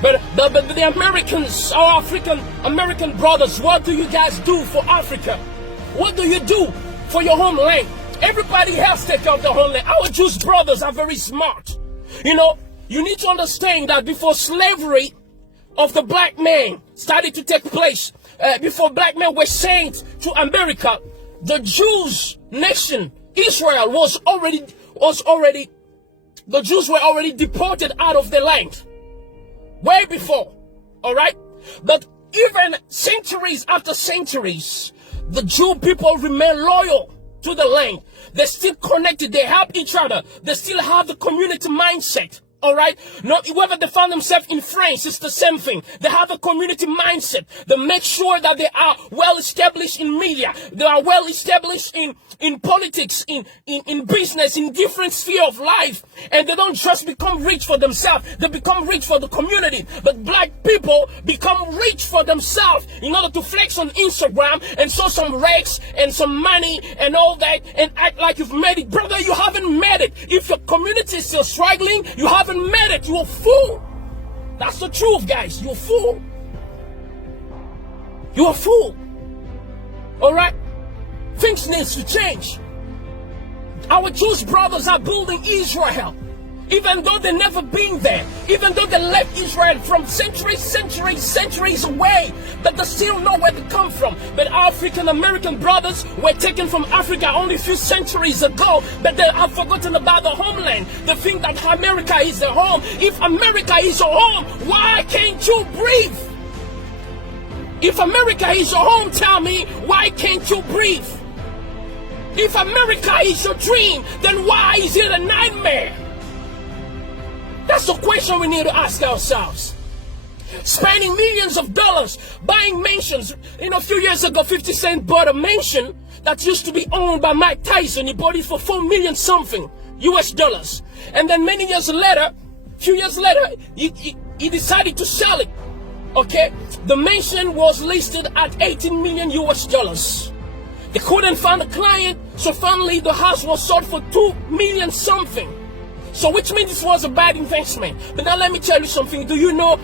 But the Americans, our African American brothers, what do you guys do for Africa? What do you do for your homeland? Everybody has to take care of their homeland. Our Jewish brothers are very smart. You know, you need to understand that before slavery of the black man started to take place, before black men were sent to America, the Jews nation, Israel, the Jews were already deported out of the land. Way before, all right? But even centuries after centuries, the Jew people remain loyal to the land. They're still connected. They help each other. They still have the community mindset. All right. Not whether they find themselves in France, it's the same thing. They have a community mindset. They make sure that they are well established in media. They are well established in politics, in business, in different sphere of life. And they don't just become rich for themselves. They become rich for the community. But black people become rich for themselves in order to flex on Instagram and show some racks and some money and all that and act like you've made it. Brother, you haven't made it. If your community is still struggling, you haven't made it. You're a fool. That's the truth, guys. You're a fool. You're a fool. All right? Things need to change. Our Jewish brothers are building Israel. Even though they've never been there. Even though they left Israel from centuries away. But they still know where to come from. But African American brothers were taken from Africa only a few centuries ago. But they have forgotten about the homeland. They think that America is their home. If America is your home, why can't you breathe? If America is your home, tell me, why can't you breathe? If America is your dream, then why is it a nightmare? That's the question we need to ask ourselves. Spending millions of dollars buying mansions. You know, a few years ago, 50 Cent bought a mansion that used to be owned by Mike Tyson. He bought it for $4 million something US dollars. And then many years later, few years later, he decided to sell it. Okay? The mansion was listed at 18 million US dollars. They couldn't find a client, so finally the house was sold for 2 million something. So which means this was a bad investment. But now let me tell you something. Do you know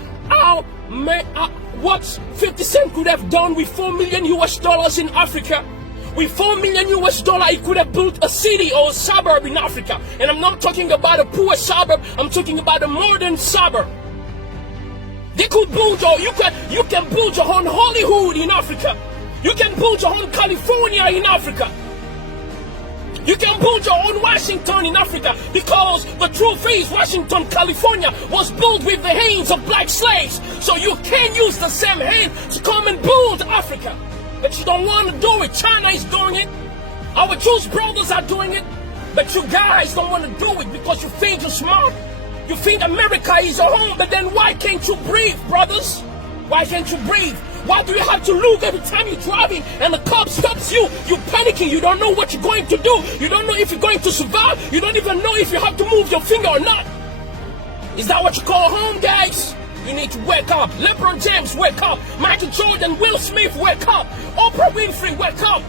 what 50 Cent could have done with 4 million US dollars in Africa? With 4 million US dollars, he could have built a city or a suburb in Africa. And I'm not talking about a poor suburb. I'm talking about a modern suburb. They could build you can build your own Hollywood in Africa. You can build your own California in Africa. You can build your own Washington in Africa, because the truth is Washington, California was built with the hands of black slaves. So you can use the same hand to come and build Africa. But you don't want to do it. China is doing it. Our Jewish brothers are doing it. But you guys don't want to do it because you think you're smart. You think America is your home, but then why can't you breathe, brothers? Why can't you breathe? Why do you have to look every time you're driving and the cop stops you? You're panicking. You don't know what you're going to do. You don't know if you're going to survive. You don't even know if you have to move your finger or not. Is that what you call home, guys? You need to wake up. LeBron James, wake up. Michael Jordan, Will Smith, wake up. Oprah Winfrey, wake up.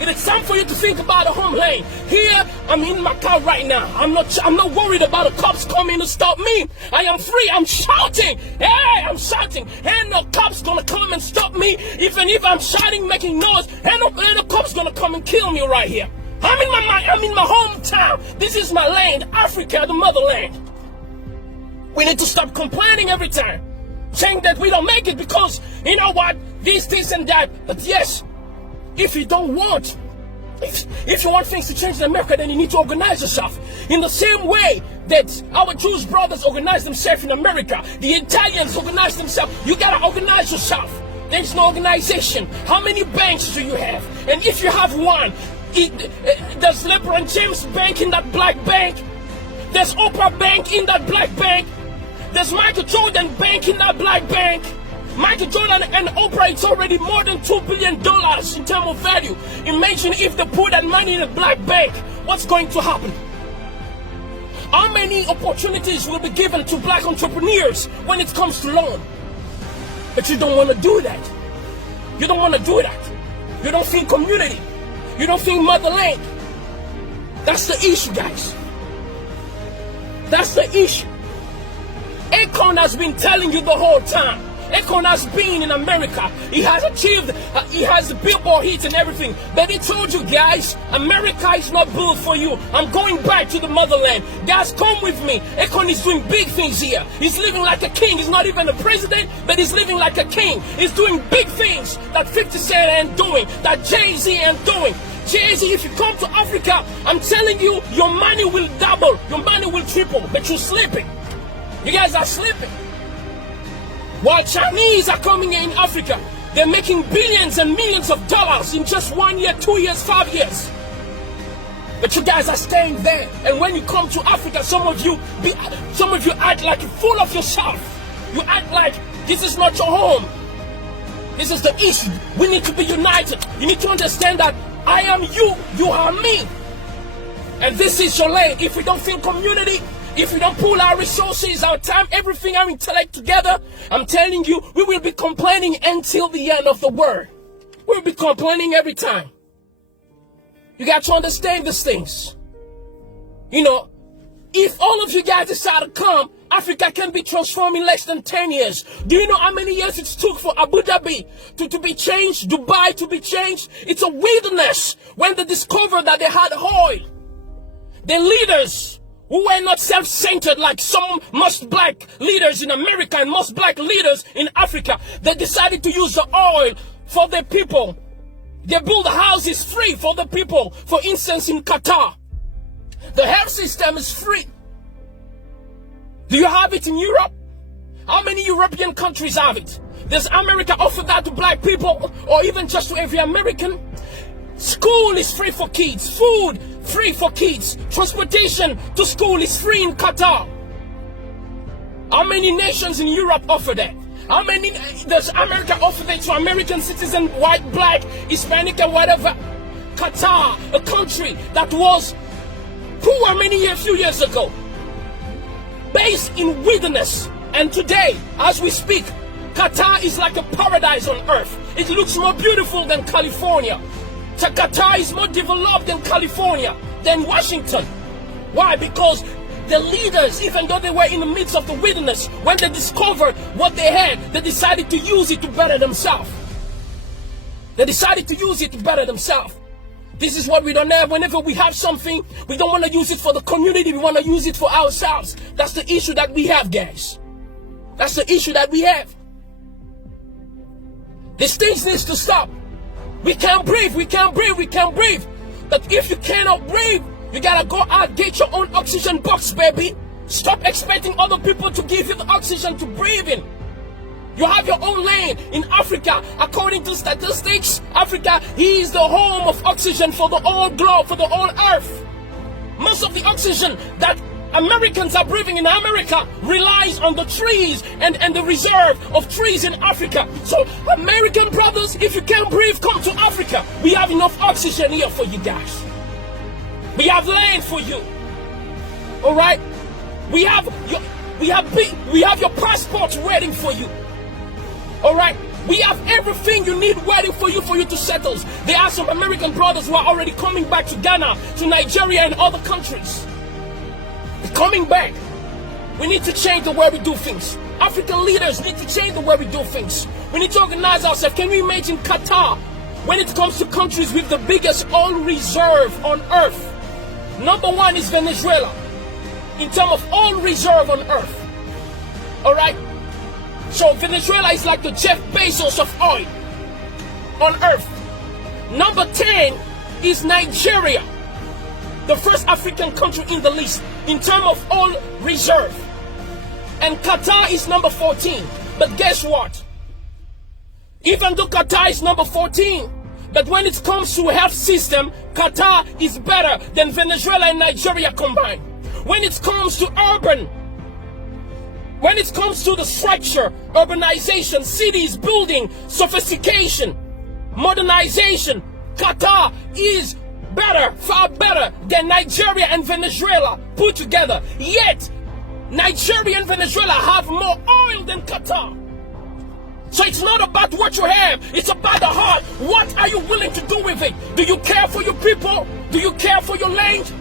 It is time for you to think about a homeland. Here, I'm in my car right now. I'm not worried about the cops coming to stop me. I am free. I'm shouting. Hey, I'm shouting. Ain't no cops gonna come and stop me. Even if I'm shouting, making noise, ain't no cops gonna come and kill me right here. I'm in my hometown. This is my land, Africa, the motherland. We need to stop complaining every time, saying that we don't make it because, you know what, this and that. But yes, if you want things to change in America, then you need to organize yourself. In the same way that our Jewish brothers organize themselves in America, the Italians organize themselves. You gotta organize yourself. There's no organization. How many banks do you have? And if you have one, does LeBron James bank in that black bank? There's Oprah bank in that black bank? There's Michael Jordan bank in that black bank? Michael Jordan and Oprah, it's already more than $2 billion in terms of value. Imagine if they put that money in a black bank. What's going to happen? How many opportunities will be given to black entrepreneurs when it comes to loan? But you don't want to do that. You don't want to do that. You don't think community. You don't think motherland. That's the issue, guys. That's the issue. Akon has been telling you the whole time. Akon has been in America. He has achieved, he has the Billboard hits and everything. But he told you guys, America is not built for you. I'm going back to the motherland. Guys, come with me. Akon is doing big things here. He's living like a king. He's not even a president, but he's living like a king. He's doing big things that 50 Cent ain't doing, that Jay-Z ain't doing. Jay-Z, if you come to Africa, I'm telling you, your money will double, your money will triple, but you're sleeping. You guys are sleeping. While Chinese are coming in Africa, they're making billions and millions of dollars in just 1 year, 2 years, 5 years. But you guys are staying there. And when you come to Africa, some of you act like you're full of yourself. You act like this is not your home. This is the issue. We need to be united. You need to understand that I am you, you are me. And this is your lane. If we don't feel community, if we don't pull our resources, our time, everything, our intellect together, I'm telling you, we will be complaining until the end of the world. We'll be complaining every time. You got to understand these things. You know, if all of you guys decide to come, Africa can be transformed in less than 10 years. Do you know how many years it took for Abu Dhabi to be changed, Dubai to be changed? It's a wilderness. When they discovered that they had oil, the leaders who were not self-centered like some most black leaders in America and most black leaders in Africa, they decided to use the oil for the people. They build houses free for the people. For instance, in Qatar, the health system is free. Do you have it in Europe? How many European countries have it? Does America offer that to black people or even just to every American? School is free for kids. Food, free for kids. Transportation to school is free in Qatar. How many nations in Europe offer that? How many does America offer that to American citizens, white, black, Hispanic, and whatever? Qatar, a country that was poor few years ago, based in wilderness. And today, as we speak, Qatar is like a paradise on earth. It looks more beautiful than California. Qatar is more developed than California, than Washington. Why? Because the leaders, even though they were in the midst of the wilderness, when they discovered what they had, they decided to use it to better themselves. They decided to use it to better themselves. This is what we don't have. Whenever we have something, we don't want to use it for the community. We want to use it for ourselves. That's the issue that we have, guys. That's the issue that we have. These things need to stop. We can't breathe, we can't breathe, we can't breathe. But if you cannot breathe, you gotta go out, get your own oxygen box, baby. Stop expecting other people to give you the oxygen to breathe in. You have your own lane in Africa. According to statistics, Africa is the home of oxygen for the whole globe, for the whole earth. Most of the oxygen that Americans are breathing in America relies on the trees and the reserve of trees in Africa. So American brothers, if you can't breathe, come to Africa. We have enough oxygen here for you guys. We have land for you. All right? We have your passports waiting for you. All right? We have everything you need waiting for you to settle. There are some American brothers who are already coming back to Ghana, to Nigeria and other countries. Coming back. We need to change the way we do things. African leaders need to change the way we do things. We need to organize ourselves. Can you imagine Qatar, when it comes to countries with the biggest oil reserve on earth? Number one is Venezuela in terms of oil reserve on earth. All right? So Venezuela is like the Jeff Bezos of oil on earth. Number 10 is Nigeria, the first African country in the list in terms of oil reserve. And Qatar is number 14. But guess what? Even though Qatar is number 14, but when it comes to health system, Qatar is better than Venezuela and Nigeria combined. When it comes to when it comes to the structure, urbanization, cities, building, sophistication, modernization, Qatar is better, far better than Nigeria and Venezuela put together. Yet, Nigeria and Venezuela have more oil than Qatar. So it's not about what you have, it's about the heart. What are you willing to do with it? Do you care for your people? Do you care for your land?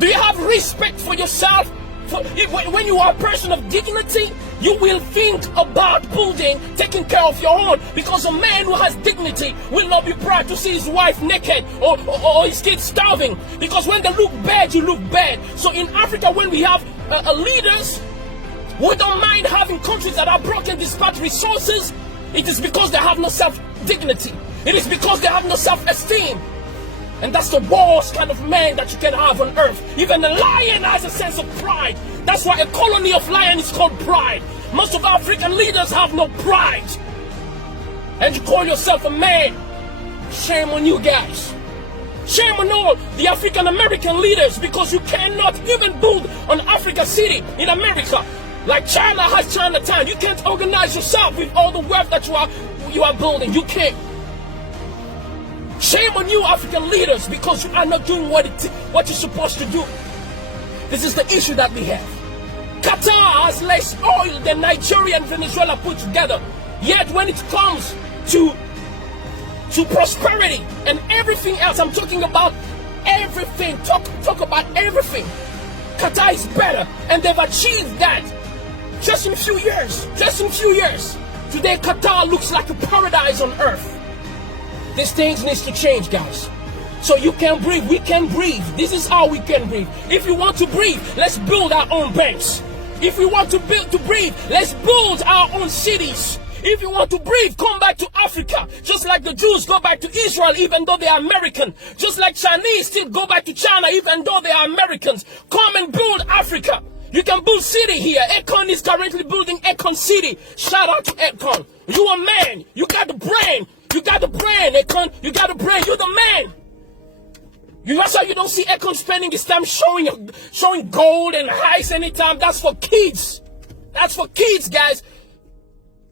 Do you have respect for yourself, when you are a person of dignity, you will think about building, taking care of your own. Because a man who has dignity will not be proud to see his wife naked or his kids starving. Because when they look bad, you look bad. So in Africa, when we have leaders, we don't mind having countries that are broken despite resources. It is because they have no self-dignity. It is because they have no self-esteem. And that's the worst kind of man that you can have on earth. Even a lion has a sense of pride. That's why a colony of lions is called pride. Most of African leaders have no pride. And you call yourself a man. Shame on you guys. Shame on all the African American leaders, because you cannot even build an Africa city in America. Like China has Chinatown. You can't organize yourself with all the wealth that you are building. You can't. Shame on you, African leaders, because you are not doing what you're supposed to do. This is the issue that we have. Qatar has less oil than Nigeria and Venezuela put together. Yet when it comes to prosperity and everything else, I'm talking about everything. Talk about everything. Qatar is better, and they've achieved that just in a few years. Just in a few years. Today, Qatar looks like a paradise on earth. These things need to change, guys. So you can breathe, we can breathe. This is how we can breathe. If you want to breathe, let's build our own banks. If we want to breathe, let's build our own cities. If you want to breathe, come back to Africa. Just like the Jews go back to Israel even though they are American. Just like Chinese still go back to China even though they are Americans. Come and build Africa. You can build city here. Akon is currently building Akon City. Shout out to Akon. You a man. You got the brain. You got the brain, Akon. You got the brain. You're the man. That's why you don't see Akon spending his time showing gold and highs anytime. That's for kids. That's for kids, guys.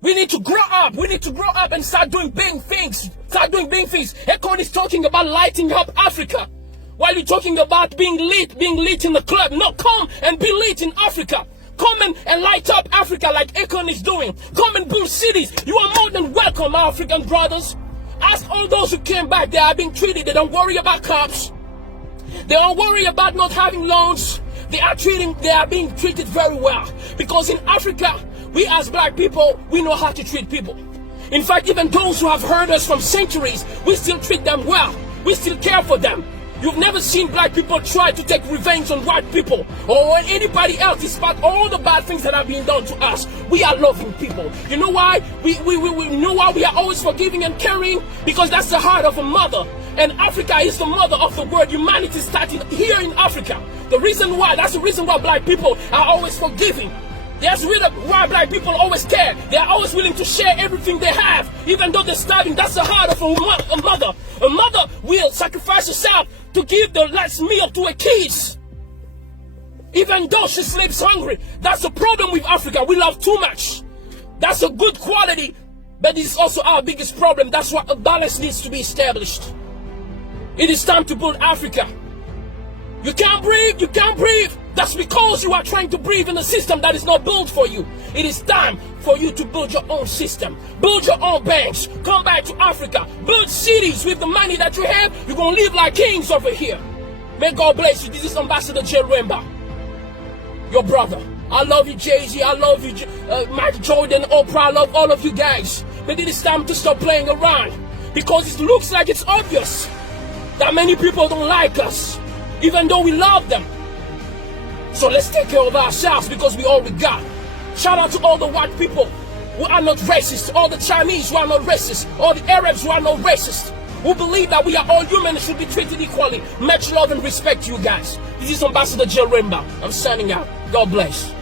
We need to grow up. We need to grow up and start doing big things. Start doing big things. Akon is talking about lighting up Africa. While you're talking about being lit in the club. No, come and be lit in Africa. Come and light up Africa like Akon is doing. Come and build cities. You are more than welcome, my African brothers. Ask all those who came back. They are being treated. They don't worry about cops. They don't worry about not having loans. They are being treated very well. Because in Africa, we as black people, we know how to treat people. In fact, even those who have heard us from centuries, we still treat them well. We still care for them. You've never seen black people try to take revenge on white people or on anybody else, despite all the bad things that are being done to us. We are loving people. You know why? We know why we are always forgiving and caring? Because that's the heart of a mother. And Africa is the mother of the world. Humanity started here in Africa. That's the reason why black people are always forgiving. That's why black people always care. They are always willing to share everything they have, even though they're starving. That's the heart of a mother. A mother will sacrifice herself to give the last meal to her kids, even though she sleeps hungry. That's the problem with Africa. We love too much. That's a good quality, but it's also our biggest problem. That's why a balance needs to be established. It is time to build Africa. You can't breathe. You can't breathe. That's because you are trying to breathe in a system that is not built for you. It is time for you to build your own system. Build your own banks. Come back to Africa. Build cities with the money that you have. You're going to live like kings over here. May God bless you. This is Ambassador J. Remba, your brother. I love you, Jay-Z. I love you, Mike Jordan, Oprah. I love all of you guys. But it is time to stop playing around. Because it looks like it's obvious that many people don't like us, even though we love them. So let's take care of ourselves, because we all we got. Shout out to all the white people who are not racist, all the Chinese who are not racist, all the Arabs who are not racist, who believe that we are all human and should be treated equally. Much love and respect to you guys. This is Ambassador J. Remba. I'm signing out. God bless.